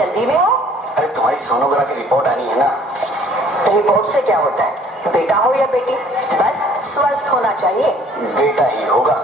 जल्दी में हो? अरे तुम्हारी सोनोग्राफी रिपोर्ट आनी है ना। रिपोर्ट से क्या होता है? बेटा हो या बेटी, बस स्वस्थ होना चाहिए। बेटा ही होगा।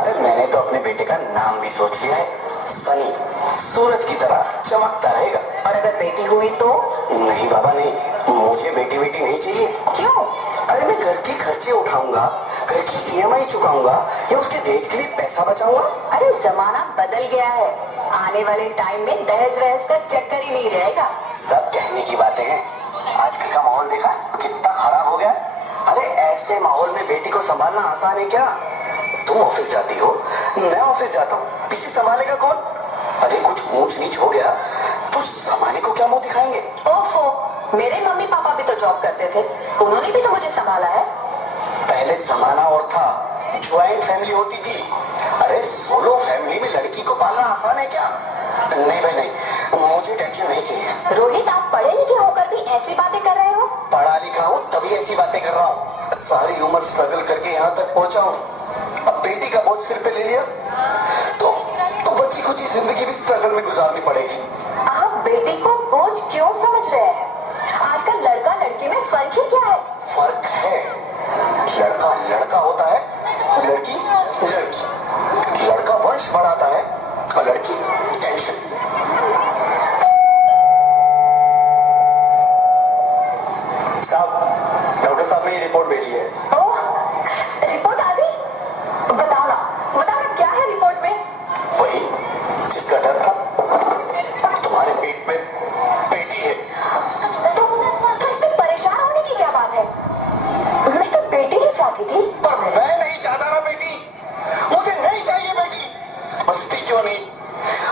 अरे मैंने तो अपने बेटे का नाम भी सोच लिया है, सनी, सूरज की तरह चमकता रहेगा। और अगर बेटी हुई तो? नहीं बाबा नहीं, मुझे बेटी बेटी नहीं चाहिए। क्यों? अरे मैं घर के खर्चे उठाऊंगा, घर की ईएमआई चुकाऊंगा या उसके दहेज के लिए पैसा बचाऊंगा। अरे जमाना बदल गया है, आने वाले टाइम में दहेज वहेज का चक्कर ही नहीं रहेगा। सब कहने की बातें हैं, आजकल का माहौल देखा कितना खराब हो गया। अरे ऐसे माहौल में बेटी को संभालना आसान है क्या? तुम ऑफिस जाती हो, मैं ऑफिस जाता हूँ, पीछे संभालेगा कौन? अरे कुछ ऊंच नीच हो गया तो संभालने को क्या मुंह दिखाएंगे? ओफो, मेरे मम्मी पापा भी तो जॉब करते थे, उन्होंने भी तो मुझे संभाला है। पहले जमाना और था, ज्वाइंट फैमिली होती थी। अरे सोलो फैमिली में लड़की को पालना आसान है क्या? नहीं भाई नहीं, मुझे टेंशन नहीं चाहिए। रोहित, आप पढ़े लिखे होकर भी ऐसी बातें कर रहे हो? पढ़ा लिखा हूँ तभी ऐसी बातें कर रहा हूँ। सारी उम्र स्ट्रगल करके यहाँ तक पहुँचा हूँ, अब बेटी का बोझ सिर पे ले लिया तो बच्ची खुची जिंदगी भी स्ट्रगल में गुजारनी पड़ेगी। आप बेटी को बोझ क्यों समझ रहे हैं? आजकल लड़का लड़की में फर्क ही क्या है? फर्क है, लड़का लड़का होता है, लड़की लड़की। लड़का वंश बढ़ाता है और लड़की टेंशन। साहब, डॉक्टर साहब ने ये रिपोर्ट भेजी है। ओह, रिपोर्ट आ गई? बताओ ना क्या है रिपोर्ट में? वही जिसका डर था, तुम्हारे पेट में बेटी है। तो इसमें परेशान होने की क्या बात है? मैं तो बेटी ही चाहती थी। पर मैं नहीं चाहता ना बेटी, मुझे नहीं चाहिए बेटी। बसती क्यों नहीं?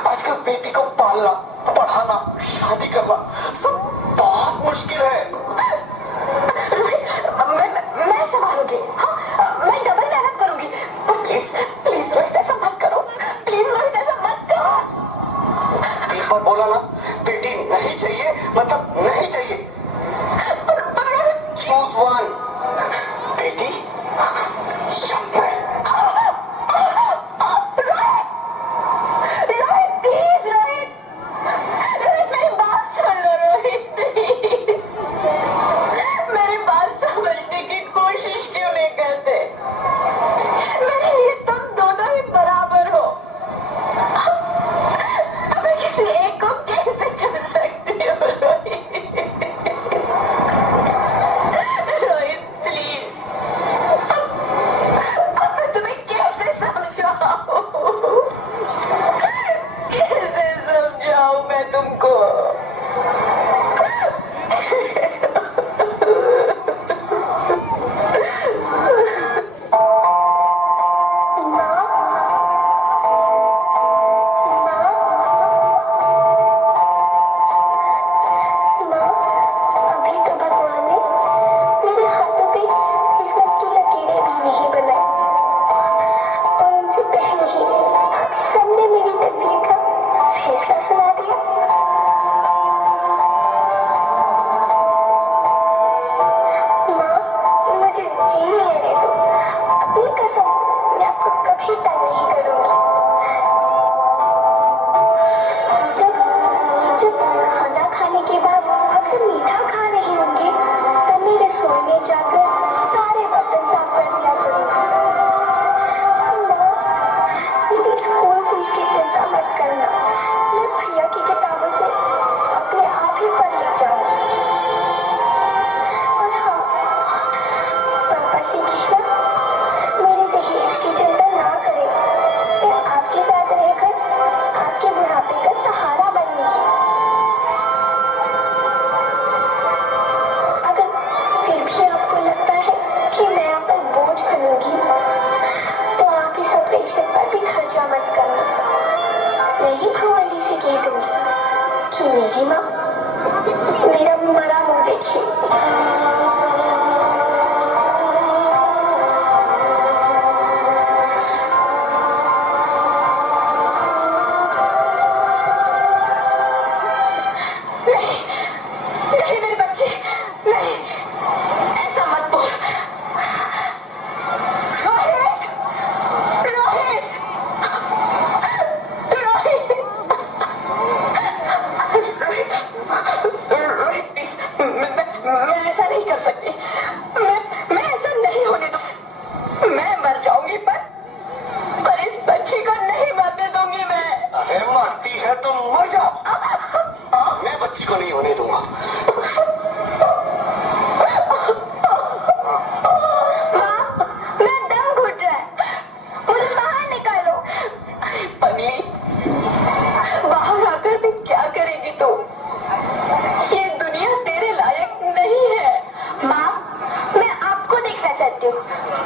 आजकल बेटी को पालना, पढ़ाना, शादी करना सब बहुत मुश्किल है। मैं संभालूंगी, हाँ, मैं डबल मेहनत करूंगी। प्लीज प्लीज रोहित, ऐसा मत करो, प्लीज रोहित, ऐसा मत करो। एक बार बोला ना, बेटी नहीं चाहिए मतलब नहीं चाहिए। चूज वन, बेटी या मैं। रोहित प्लीज, रोहित मेरी बात सुन लो रोहित, प्लीज मेरी बात समझने की कोशिश क्यों नहीं करते? मेरे लिए तुम दोनों ही बराबर हो, मैं किसी एक को कैसे चुन सकती हूँ? रोहित प्लीज, अब मैं तुम्हें कैसे समझाऊं? कैसे समझाऊं मैं तुमको?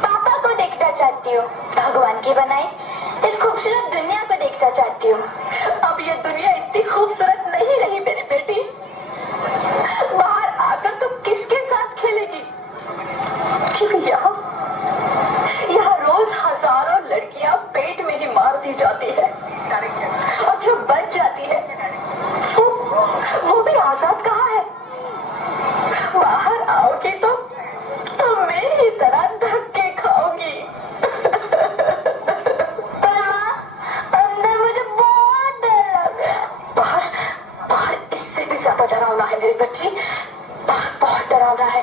पापा को देखना चाहती हूँ, भगवान की बनाई इस खूबसूरत दुनिया को देखना चाहती हूँ। अब ये दुनिया इतनी खूबसूरत नहीं रही मेरी बेटी। बाहर आकर तुम किसके साथ खेलेगी? क्योंकि यहाँ रोज हजारों लड़कियां पेट में ही मार दी जाती है और जो बच जाती है वो भी आजाद कहाँ है? बाहर आओगी तो मेरी तरह धक्के खाओगी। पर माँ, अंदर मुझे बहुत डर लग रहा है। बाहर बाहर इससे भी ज्यादा डरावना है मेरी बच्ची, बाहर बहुत डरावना है।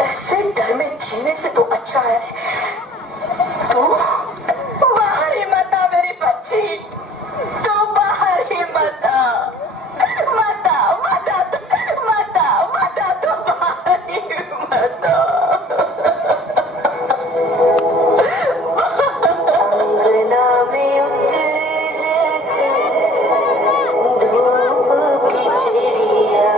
ऐसे डर में जीने से तो अच्छा है तो बाहर ही मत आ मेरी बच्ची, तो बाहर ही मत आ, मत आ, मत आ, मत आ, मत आ, तो बाहर ही मत आ। अंगना में उतरे जैसे धूप की चिड़िया,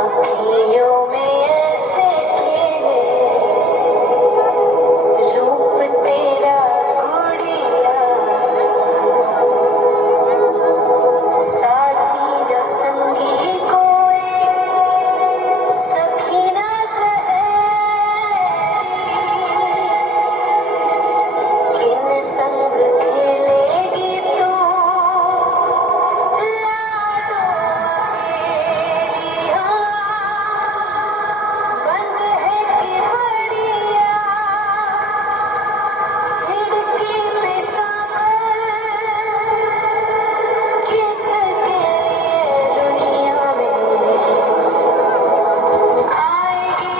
अखियों में ऐसे खेले रूप तेरा गुड़िया, साथी न संगी कोई सखी न सहेली, किन संग खेलेगी तू बंद है कि बढ़िया, खिड़की पे सामने किसके दुनिया में आएगी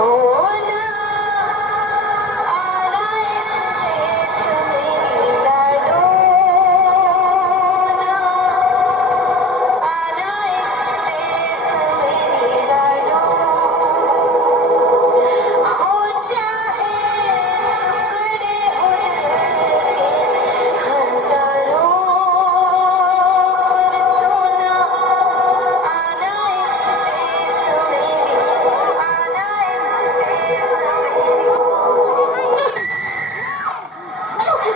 होना आना इस देश मेरी लाडो, आना इस देश मेरी लाडो, हो चाहे टुकड़े उड़े हजारों, पर तो ना आना इस देश मेरी, आना ज्योति,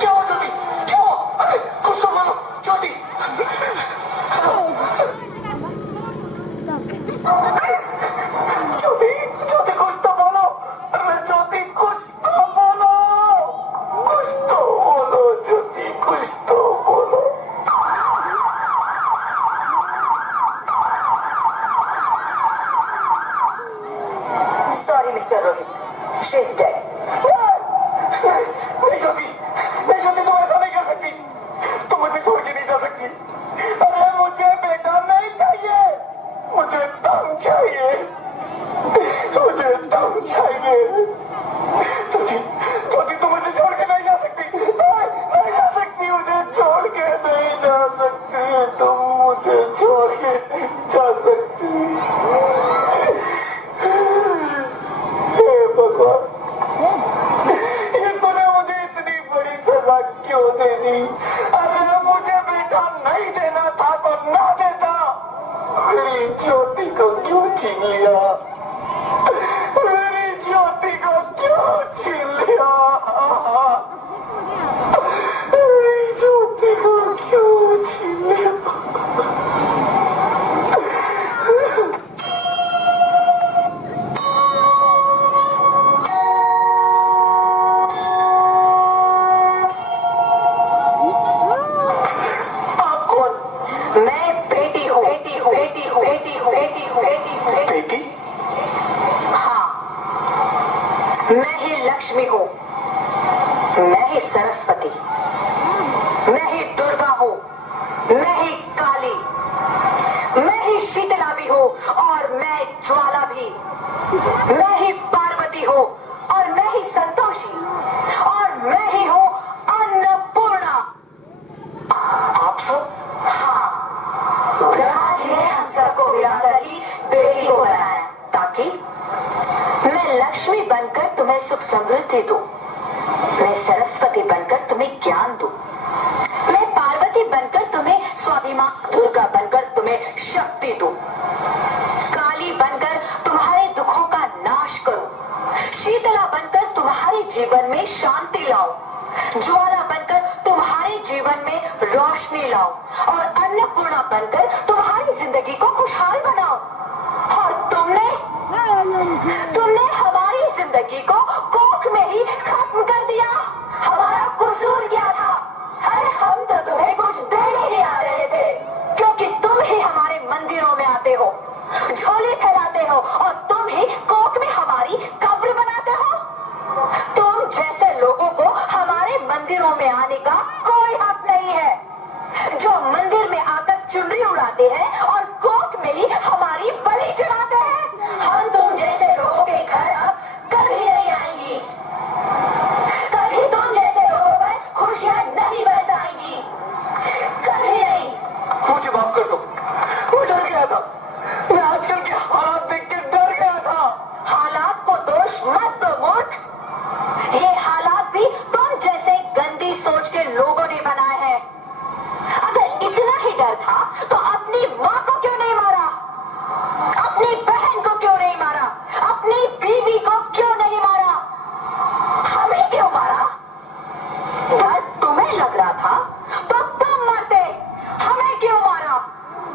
क्या हुआ ज्योति? क्या हुआ? अरे कुछ तो मानो ज्योति। ज्योति, ज्योति कुछ तो बोलो। अरे ज्योति कुछ तो बोलो, कुछ तो बोलो ज्योति, कुछ तो बोलो। Sorry, Mr. Rohit. She's dead. नहीं ज्योति, नहीं ज्योति, तुम ऐसा नहीं कर सकती, तुम मुझे छोड़ के नहीं जा सकती। अरे मुझे बेटा नहीं चाहिए, मुझे दम चाहिए, मुझे दम चाहिए। ज्योति, ज्योति तुम मुझे छोड़ के नहीं जा सकती, नहीं जा सकती, मुझे छोड़ के नहीं जा सकती, तुम मुझे छोड़ के नहीं जा सकती। हे भगवान, ये तूने मुझे इतनी बड़ी सजा क्यों दे दी? अरे मुझे बेटा नहीं देना था तो ना देता, मेरी ज्योति को क्यों छीन लिया? मेरी ज्योति को क्यों छीन लिया? मेरी ज्योति को क्यों छीन लिया? आप कौन? मैं बेटी हूँ, बेटी हूँ, बेटी हूँ, बेटी हूँ, बेटी हूँ, बेटी हूँ, बेटी। हाँ, मैं ही लक्ष्मी हूँ, मैं ही सरस्वती, मैं ही दुर्गा हूँ, मैं ही काली, मैं ही शीतला भी हूँ और मैं ज्वाला भी, मैं ही पार्वती हूँ और मैं ही संतोषी और मैं ही हूँ अन्नपूर्णा। आप सब? हाँ, ब्रह्मा जी ने हम सबको विवाह करके बेटी को बनाया ताकि मैं लक्ष्मी बनकर तुम्हें सुख समृद्धि दूं, मैं सरस्वती बनकर तुम्हें ज्ञान दूं, मैं पार्वती बनकर तुम्हें स्वाभिमान, दुर्गा बनकर तुम्हें शक्ति दूं, काली बनकर तुम्हारे दुखों का नाश करूं, शीतला बनकर तुम्हारे जीवन में शांति लाऊं, ज्वाला बनकर तुम्हारे जीवन में रोशनी लाऊं और अन्नपूर्णा बनकर तुम्हारी जिंदगी को खुशहाल बनाऊं। और तुमने हमारी जिंदगी को कोख में ही खत्म कर दिया। हमारा कसूर क्या था? अरे हम तो तुम्हें कुछ देने ही आ रहे थे, क्योंकि तुम ही हमारे मंदिरों में आते हो, झोली फैलाते हो और तुम ही कोख में हमारी कब्र बनाते हो। तुम जैसे लोगों को हमारे मंदिरों में आने का कोई हक नहीं है, जो मंदिर में आकर चुनरी उड़ाते हैं और कोख में ही हमारी बलि चढ़ाते हैं। हम तुम जैसे लोगों के घर अब कभी नहीं आएंगी, कभी तुम जैसे लोगों पर खुशियां नहीं बरसाएंगी, कभी नहीं। मुझे माफ कर दो, वो डर गया था, मैं आजकल के हालात देख के डर गया था। हालात को दोष मत दो मूर्ख, ये हालात भी तुम जैसे गंदी सोच के लोगों ने बनाए हैं। अगर इतना ही डर था तो अपनी माँ को क्यों नहीं मारा, अपनी बहन को क्यों नहीं मारा, अपनी बीवी को क्यों नहीं मारा, हमें क्यों मारा? डर तुम्हें लग रहा था तो तुम मरते, हमें क्यों मारा?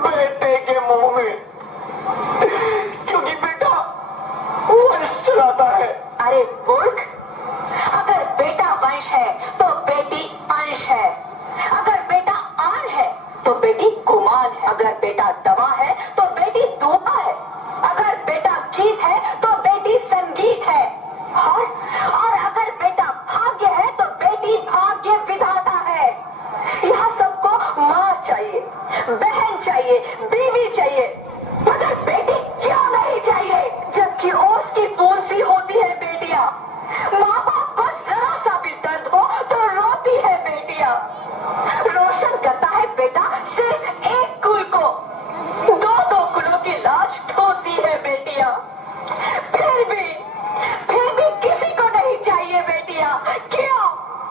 बेटे के मुंह में, क्योंकि बेटा वंश चलाता है। अरे मूर्ख, अगर बेटा वंश है तो बेटी अंश है, अगर बेटा आन है तो बेटी गुमान है, अगर बेटा दवा है तो बेटी दुआ है, अगर बेटा गीत है तो बेटी संगीत है, और अगर बेटा भाग्य है तो बेटी भाग्य विधाता है। यह सबको माँ चाहिए, बहन चाहिए, बीवी चाहिए, मगर बेटी क्यों नहीं चाहिए? जबकि ओस की बूंद सी होती है बेटियां, माँ बाप को जरा सा भी दर्द हो तो रोती है बेटियां, रोशन करता है बेटा सिर्फ एक कुल को, दो दो कुलों की लाश ढोती है बेटियां। फिर भी किसी को नहीं चाहिए बेटियां।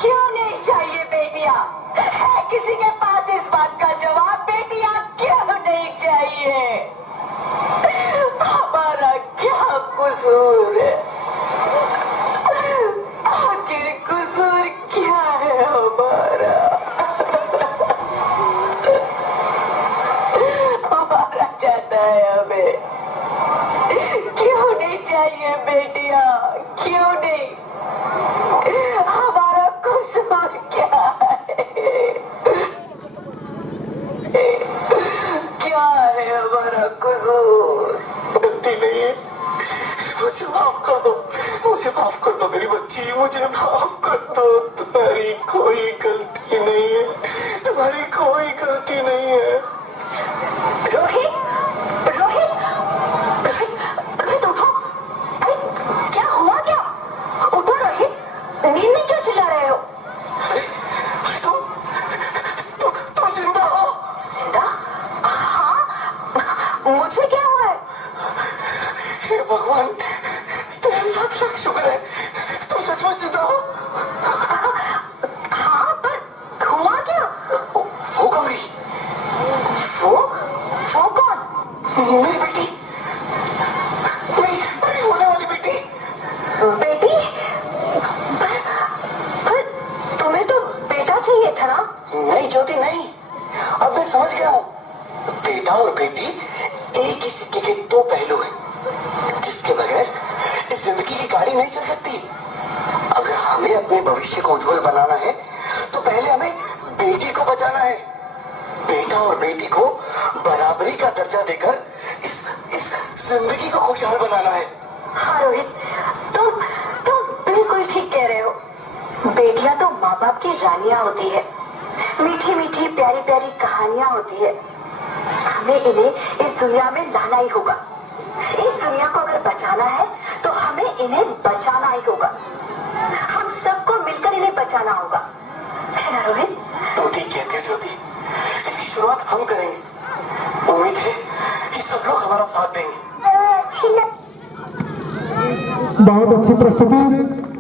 क्यों नहीं चाहिए बेटियां? है किसी के पास इस बात का जवाब? बेटियां क्यों नहीं चाहिए? हमारा क्या कसूर है? आखिर कसूर क्या है हमारा? हमारा जाता है हमें, क्यों नहीं चाहिए बेटियां? क्यों नहीं? हमारा कसूर क्या है? क्या है हमारा कसूर? गलती नहीं है, मुझे माफ कर दो, मुझे माफ कर दो मेरी बच्ची, मुझे माफ कर दो। तुम्हारी कोई गलती नहीं है, तुम्हारी कोई गलती नहीं है। रोहित, रोहित, रोहित, रोहित उठो। अरे क्या हुआ क्या? उठो रोहित, नींद में क्यों चिल्ला रहे हो? अरे तुम जिंदा हो? जिंदा? हाँ, मुझे क्या हुआ है? हे भगवान, तेरे लाख लाख शुक्र है, तुम सचमुच जिंदा हो। हाँ, पर हुआ क्या? वो गौरी, वो कौन? मेरी बेटी, मेरी होने वाली बेटी। बेटी? पर तुम्हें तो बेटा चाहिए था ना? नहीं ज्योति नहीं, अब मैं समझ गया हूँ। बेटा और बेटी एक ही सिक्के के दो पहलू हैं, जिसके बगैर इस जिंदगी की गाड़ी नहीं चल सकती। अगर हमें अपने भविष्य को उज्जवल बनाना है तो पहले हमें बेटी को बचाना है। बेटा और बेटी को बराबरी का दर्जा देकर इस जिंदगी को खुशहाल बनाना है। हाँ रोहित, तुम बिल्कुल ठीक कह रहे हो। बेटियां तो माँ बाप की रानियां होती है, मीठी मीठी प्यारी प्यारी कहानियां होती है। हमें इन्हें इस दुनिया में लाना ही होगा। इस दुनिया को अगर बचाना है तो हमें इन्हें बचाना ही होगा। हम सबको मिलकर इन्हें बचाना होगा, है ना रोहित? तो ठीक कहते हो ज्योति, इसकी शुरुआत हम करेंगे। उम्मीद है कि सब लोग हमारा साथ देंगे। बहुत अच्छी प्रस्तुति।